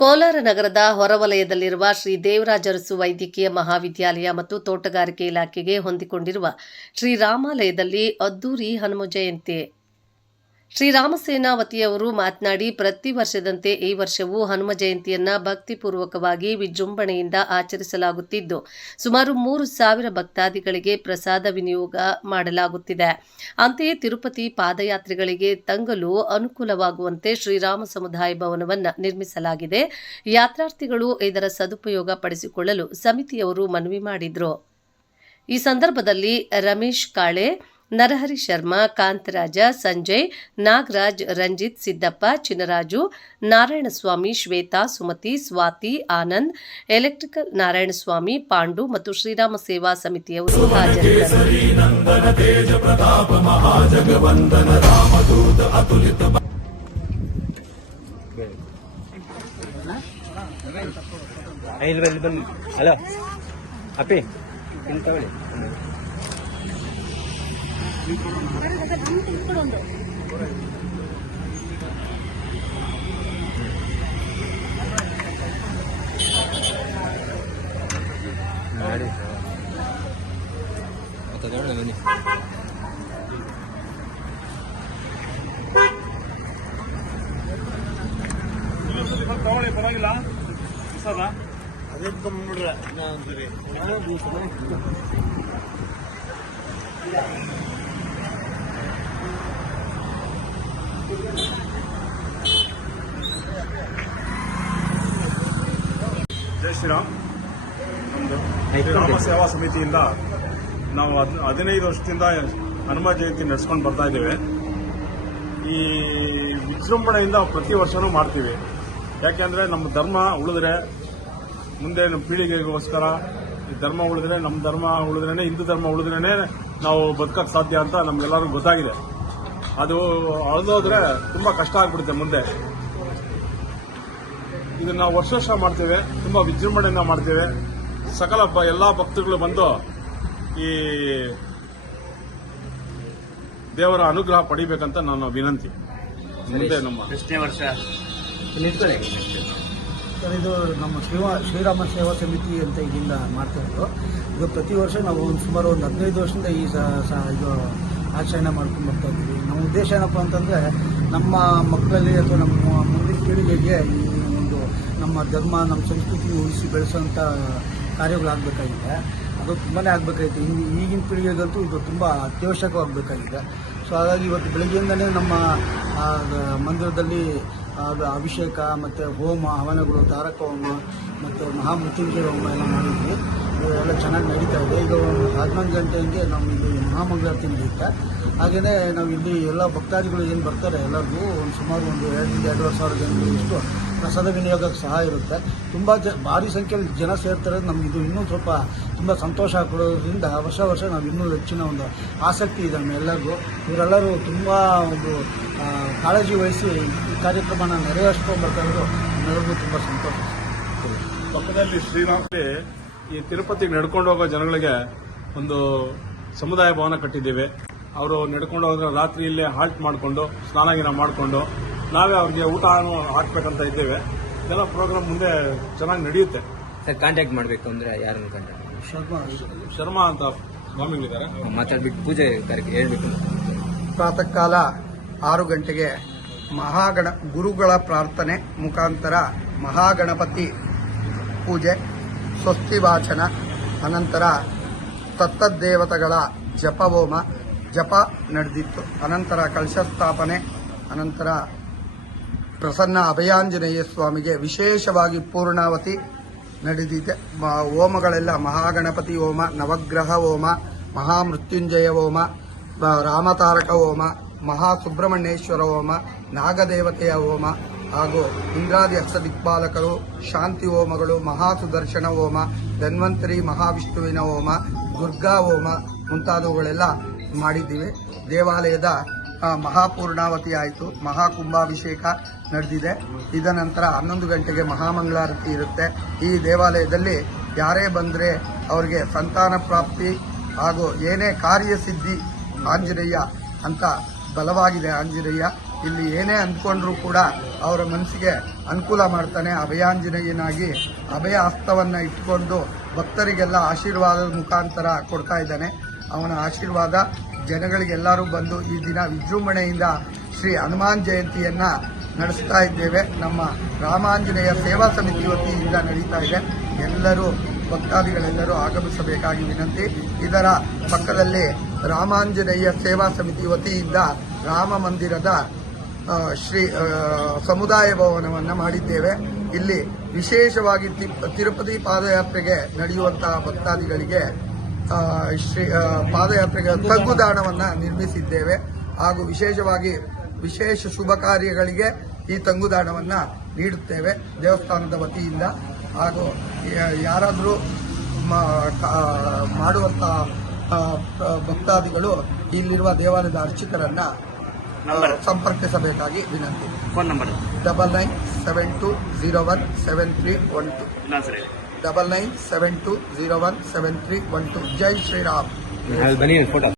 ಕೋಲಾರ ನಗರದ ಹೊರವಲಯದಲ್ಲಿರುವ ಶ್ರೀ ದೇವರಾಜ ಅರಸು ವೈದ್ಯಕೀಯ ಮಹಾವಿದ್ಯಾಲಯ ಮತ್ತು ತೋಟಗಾರಿಕೆ ಇಲಾಖೆಗೆ ಹೊಂದಿಕೊಂಡಿರುವ ಶ್ರೀರಾಮಾಲಯದಲ್ಲಿ ಅದ್ದೂರಿ ಹನುಮ ಜಯಂತಿ. ಶ್ರೀರಾಮಸೇನಾ ವತಿಯವರು ಮಾತನಾಡಿ, ಪ್ರತಿ ವರ್ಷದಂತೆ ಈ ವರ್ಷವೂ ಹನುಮ ಜಯಂತಿಯನ್ನು ಭಕ್ತಿಪೂರ್ವಕವಾಗಿ ವಿಜೃಂಭಣೆಯಿಂದ ಆಚರಿಸಲಾಗುತ್ತಿದ್ದು, ಸುಮಾರು 3,000 ಭಕ್ತಾದಿಗಳಿಗೆ ಪ್ರಸಾದ ವಿನಿಯೋಗ ಮಾಡಲಾಗುತ್ತಿದೆ. ಅಂತೆಯೇ ತಿರುಪತಿ ಪಾದಯಾತ್ರಿಗಳಿಗೆ ತಂಗಲು ಅನುಕೂಲವಾಗುವಂತೆ ಶ್ರೀರಾಮ ಸಮುದಾಯ ಭವನವನ್ನು ನಿರ್ಮಿಸಲಾಗಿದೆ. ಯಾತ್ರಾರ್ಥಿಗಳು ಇದರ ಸದುಪಯೋಗ ಪಡಿಸಿಕೊಳ್ಳಲು ಸಮಿತಿಯವರು ಮನವಿ ಮಾಡಿದರು. ಈ ಸಂದರ್ಭದಲ್ಲಿ ರಮೇಶ್ ಕಾಳೆ, ನರಹರಿ ಶರ್ಮಾ, ಕಾಂತರಾಜ, ಸಂಜಯ್, ನಾಗರಾಜ್, ರಂಜಿತ್, ಸಿದ್ದಪ್ಪ, ಚಿನರಾಜು, ನಾರಾಯಣಸ್ವಾಮಿ, ಶ್ವೇತಾ, ಸುಮತಿ, ಸ್ವಾತಿ, ಆನಂದ್, ಎಲೆಕ್ಟ್ರಿಕಲ್ ನಾರಾಯಣಸ್ವಾಮಿ, ಪಾಂಡು ಮತ್ತು ಶ್ರೀರಾಮ ಸೇವಾ ಸಮಿತಿಯವರು ಹಾಜರಿದ್ದರು. ಪರವಾಗಿಲ್ಲ ಸರ್ ಜೈ ಶ್ರೀರಾಮ್. ನಮ್ಮದು ಶ್ರೀರಾಮ ಸೇವಾ ಸಮಿತಿಯಿಂದ ನಾವು 15 ವರ್ಷದಿಂದ ಹನುಮ ಜಯಂತಿ ನಡೆಸ್ಕೊಂಡು ಬರ್ತಾ ಇದ್ದೇವೆ. ಈ ವಿಜೃಂಭಣೆಯಿಂದ ಪ್ರತಿ ವರ್ಷವೂ ಮಾಡ್ತೀವಿ. ಯಾಕೆಂದರೆ ನಮ್ಮ ಧರ್ಮ ಉಳಿದ್ರೆ ಮುಂದೆ ನಮ್ಮ ಪೀಳಿಗೆಗೋಸ್ಕರ ಈ ಧರ್ಮ ಉಳಿದ್ರೆ, ನಮ್ಮ ಧರ್ಮ ಉಳಿದ್ರೇ, ಹಿಂದೂ ಧರ್ಮ ಉಳಿದ್ರೇ ನಾವು ಬದುಕಕ್ಕೆ ಸಾಧ್ಯ ಅಂತ ನಮಗೆಲ್ಲರಿಗೂ ಗೊತ್ತಾಗಿದೆ. ಅದು ಅಳಿದೋದ್ರೆ ತುಂಬ ಕಷ್ಟ ಆಗ್ಬಿಡುತ್ತೆ ಮುಂದೆ. ಇದನ್ನು ನಾವು ವರ್ಷ ಮಾಡ್ತೇವೆ, ತುಂಬ ವಿಜೃಂಭಣೆಯಿಂದ ಮಾಡ್ತೇವೆ. ಸಕಲ ಎಲ್ಲ ಭಕ್ತರುಗಳು ಬಂದು ಈ ದೇವರ ಅನುಗ್ರಹ ಪಡಿಬೇಕಂತ ನನ್ನ ವಿನಂತಿ. ಮುಂದೆ ನಮ್ಮ ಎಷ್ಟನೇ ವರ್ಷ ಸರ್, ಇದು ನಮ್ಮ ಶ್ರೀರಾಮ ಸೇವಾ ಸಮಿತಿ ಅಂತ ಇಲ್ಲಿಂದ ಮಾಡ್ತಾ ಇರೋದು. ಇದು ಪ್ರತಿ ವರ್ಷ ನಾವು ಸುಮಾರು 15 ವರ್ಷದಿಂದ ಈ ಇದು ಆಚರಣೆ ಮಾಡ್ಕೊಂಡು ಬರ್ತಾ ಇದ್ದೀವಿ. ನಮ್ಮ ಉದ್ದೇಶ ಏನಪ್ಪ ಅಂತಂದರೆ, ನಮ್ಮ ಮಕ್ಕಳಲ್ಲಿ ಅಥವಾ ನಮ್ಮ ಮುಂದಿನ ಪೀಳಿಗೆಗೆ ಈ ಒಂದು ನಮ್ಮ ಧರ್ಮ, ನಮ್ಮ ಸಂಸ್ಕೃತಿ ಉಳಿಸಿ ಬೆಳೆಸೋಂಥ ಕಾರ್ಯಗಳಾಗಬೇಕಾಗಿದೆ. ಅದು ತುಂಬಾ ಆಗಬೇಕಾಗಿತ್ತು. ಈಗಿನ ಪೀಳಿಗೆಗಂತೂ ಇದು ತುಂಬ ಅತ್ಯವಶ್ಯಕವಾಗಬೇಕಾಗಿದೆ. ಸೊ ಹಾಗಾಗಿ ಇವತ್ತು ಬೆಳಗ್ಗೆಯಿಂದಲೇ ನಮ್ಮ ಮಂದಿರದಲ್ಲಿ ಅಭಿಷೇಕ ಮತ್ತು ಹೋಮ ಹವನಗಳು, ತಾರಕ ಹೋಮ ಮತ್ತು ಮಹಾಮೃತ್ಯುಂಜಯ ಹೋಮ ಎಲ್ಲ ಮಾಡಿದ್ವಿ. ಎಲ್ಲ ಚೆನ್ನಾಗಿ ನಡೀತಾ ಇದೆ. ಈಗ 11 ಗಂಟೆಗೆ ನಾವು ಇಲ್ಲಿ ಮಹಾಮಂಗಳಾರತಿ ನಡೆಯುತ್ತೆ. ಹಾಗೆಯೇ ನಾವು ಇಲ್ಲಿ ಎಲ್ಲ ಭಕ್ತಾದಿಗಳು ಏನು ಬರ್ತಾರೆ ಎಲ್ಲರಿಗೂ ಸುಮಾರು 2,000-2,500 ಜನಗಳಿಷ್ಟು ಪ್ರಸಾದ ವಿನಿಯೋಗಕ್ಕೆ ಸಹ ಇರುತ್ತೆ. ತುಂಬ ಭಾರಿ ಸಂಖ್ಯೆಯಲ್ಲಿ ಜನ ಸೇರ್ತಾರೆ. ನಮಗಿದು ಇನ್ನೂ ಸ್ವಲ್ಪ ತುಂಬ ಸಂತೋಷ ಕೊಡೋದ್ರಿಂದ ವರ್ಷ ನಾವು ಇನ್ನೂ ಹೆಚ್ಚಿನ ಒಂದು ಆಸಕ್ತಿ ಇದೆ ನಮ್ಮೆಲ್ಲರಿಗೂ. ಇವರೆಲ್ಲರೂ ತುಂಬ ಒಂದು ಕಾಳಜಿ ವಹಿಸಿ ಈ ಕಾರ್ಯಕ್ರಮನ ನೆರವೇರಿಸ್ಕೊಂಡು ಬರ್ತಾ ಇರೋದು ನಮಗೆಲ್ಲರಿಗೂ ತುಂಬ ಸಂತೋಷ. ಪಕ್ಕದಲ್ಲಿ ಶ್ರೀರಾಮಲ್ಲಿ ಈ ತಿರುಪತಿಗೆ ನಡ್ಕೊಂಡು ಹೋಗೋ ಜನಗಳಿಗೆ ಒಂದು ಸಮುದಾಯ ಭವನ ಕಟ್ಟಿದ್ದೇವೆ. ಅವರು ನಡ್ಕೊಂಡು ಹೋದ್ರೆ ರಾತ್ರಿ ಇಲ್ಲೇ ಹಾಲ್ಟ್ ಮಾಡಿಕೊಂಡು ಸ್ನಾನ ಮಾಡಿಕೊಂಡು ನಾವೇ ಅವ್ರಿಗೆ ಊಟ ಹಾಕ್ಬೇಕಂತ ಇದ್ದೇವೆ. ಇದೆಲ್ಲ ಪ್ರೋಗ್ರಾಮ್ ಮುಂದೆ ಚೆನ್ನಾಗಿ ನಡೆಯುತ್ತೆ. ಸರ್, ಕಾಂಟ್ಯಾಕ್ಟ್ ಮಾಡಬೇಕು ಅಂದರೆ ಯಾರನ್ನು ಕಾಂಟ್ಯಾಕ್ಟ್? ಶರ್ಮಾ ಅಂತ ಸ್ವಾಮಿಗಳಿದ್ದಾರೆ, ಮಾತಾಡ್ಬಿಟ್ಟು ಪೂಜೆ ಕಾರ್ಯಕ್ಕೆ ಹೇಳ್ಬೇಕು. ಪ್ರಾತಃ ಕಾಲ 6 ಗಂಟೆಗೆ ಗುರುಗಳ ಪ್ರಾರ್ಥನೆ ಮುಖಾಂತರ ಮಹಾಗಣಪತಿ ಪೂಜೆ, ಸ್ವಸ್ತಿ ವಾಚನ, ಅನಂತರ ತತ್ತದ್ದೇವತೆಗಳ ಜಪ ನಡೆದಿತ್ತು. ಅನಂತರ ಕಳಶ ಸ್ಥಾಪನೆ, ಅನಂತರ ಪ್ರಸನ್ನ ಅಭಯಾಂಜನೇಯ ಸ್ವಾಮಿಗೆ ವಿಶೇಷವಾಗಿ ಪೂರ್ಣಾವತಿ ನಡೆದಿದೆ. ಹೋಮಗಳೆಲ್ಲ ಮಹಾಗಣಪತಿ ಹೋಮ, ನವಗ್ರಹ ಹೋಮ, ಮಹಾಮೃತ್ಯುಂಜಯ ಹೋಮ, ರಾಮತಾರಕ ಹೋಮ, ಮಹಾಸುಬ್ರಹ್ಮಣ್ಯೇಶ್ವರ ಹೋಮ, ನಾಗದೇವತೆಯ ಹೋಮ ಹಾಗೂ ಇಂದ್ರಾದಿ ಅಷ್ಟದಿಕ್ಪಾಲಕರು ಶಾಂತಿ ಹೋಮಗಳು, ಮಹಾಸುದರ್ಶನ ಹೋಮ, ಧನ್ವಂತರಿ ಮಹಾವಿಷ್ಣುವಿನ ಹೋಮ, ದುರ್ಗಾ ಹೋಮ ಮುಂತಾದವುಗಳೆಲ್ಲ ಮಾಡಿದ್ದೀವಿ. ದೇವಾಲಯದ ಮಹಾಪೂರ್ಣಾವತಿ ಆಯಿತು. ಮಹಾಕುಂಭಾಭಿಷೇಕ ನಡೆದಿದೆ. ಇದನಂತರ 11 ಗಂಟೆಗೆ ಮಹಾಮಂಗಳಾರತಿ ಇರುತ್ತೆ. ಈ ದೇವಾಲಯದಲ್ಲಿ ಯಾರೇ ಬಂದರೆ ಅವರಿಗೆ ಸಂತಾನ ಪ್ರಾಪ್ತಿ ಹಾಗೂ ಏನೇ ಕಾರ್ಯಸಿದ್ಧಿ ಆಂಜನೇಯ ಅಂತ ಬಲವಾಗಿದೆ ಆಂಜನೇಯ. ಇಲ್ಲಿ ಏನೇ ಅಂದ್ಕೊಂಡ್ರೂ ಕೂಡ ಅವರ ಮನಸ್ಸಿಗೆ ಅನುಕೂಲ ಮಾಡ್ತಾನೆ. ಅಭಯಾಂಜನೇಯನಾಗಿ ಅಭಯ ಹಸ್ತವನ್ನು ಇಟ್ಕೊಂಡು ಭಕ್ತರಿಗೆಲ್ಲ ಆಶೀರ್ವಾದದ ಮುಖಾಂತರ ಕೊಡ್ತಾ ಇದ್ದಾನೆ. ಅವನ ಆಶೀರ್ವಾದ ಜನಗಳಿಗೆಲ್ಲರೂ ಬಂದು ಈ ದಿನ ವಿಜೃಂಭಣೆಯಿಂದ ಶ್ರೀ ಹನುಮಾನ್ ಜಯಂತಿಯನ್ನ ನಡೆಸ್ತಾ ಇದ್ದೇವೆ. ನಮ್ಮ ರಾಮಾಂಜನೇಯ ಸೇವಾ ಸಮಿತಿ ವತಿಯಿಂದ ನಡೀತಾ ಇದೆ. ಎಲ್ಲರೂ ಭಕ್ತಾದಿಗಳೆಲ್ಲರೂ ಆಗಮಿಸಬೇಕಾಗಿ ವಿನಂತಿ. ಇದರ ಪಕ್ಕದಲ್ಲಿ ರಾಮಾಂಜನೇಯ ಸೇವಾ ಸಮಿತಿ ವತಿಯಿಂದ ರಾಮ ಮಂದಿರದ ಶ್ರೀ ಸಮುದಾಯ ಭವನವನ್ನು ಮಾಡಿದ್ದೇವೆ. ಇಲ್ಲಿ ವಿಶೇಷವಾಗಿ ತಿರುಪತಿ ಪಾದಯಾತ್ರೆಗೆ ನಡೆಯುವಂತಹ ಭಕ್ತಾದಿಗಳಿಗೆ ಪಾದಯಾತ್ರೆಗೆ ತಂಗುದಾಣವನ್ನು ನಿರ್ಮಿಸಿದ್ದೇವೆ. ಹಾಗೂ ವಿಶೇಷವಾಗಿ ವಿಶೇಷ ಶುಭ ಕಾರ್ಯಗಳಿಗೆ ಈ ತಂಗುದಾಣವನ್ನು ನೀಡುತ್ತೇವೆ ದೇವಸ್ಥಾನದ ವತಿಯಿಂದ. ಹಾಗೂ ಯಾರಾದರೂ ಮಾಡುವಂಥ ಭಕ್ತಾದಿಗಳು ಇಲ್ಲಿರುವ ದೇವಾಲಯದ ಅರ್ಚಕರನ್ನ ಸಂಪರ್ಕಿಸಬೇಕಾಗಿ ವಿನಂತಿ. Phone number 9972017312 9972017312. ಜೈ ಶ್ರೀರಾಮ್. ಬನ್ನಿ ಫೋಟೋ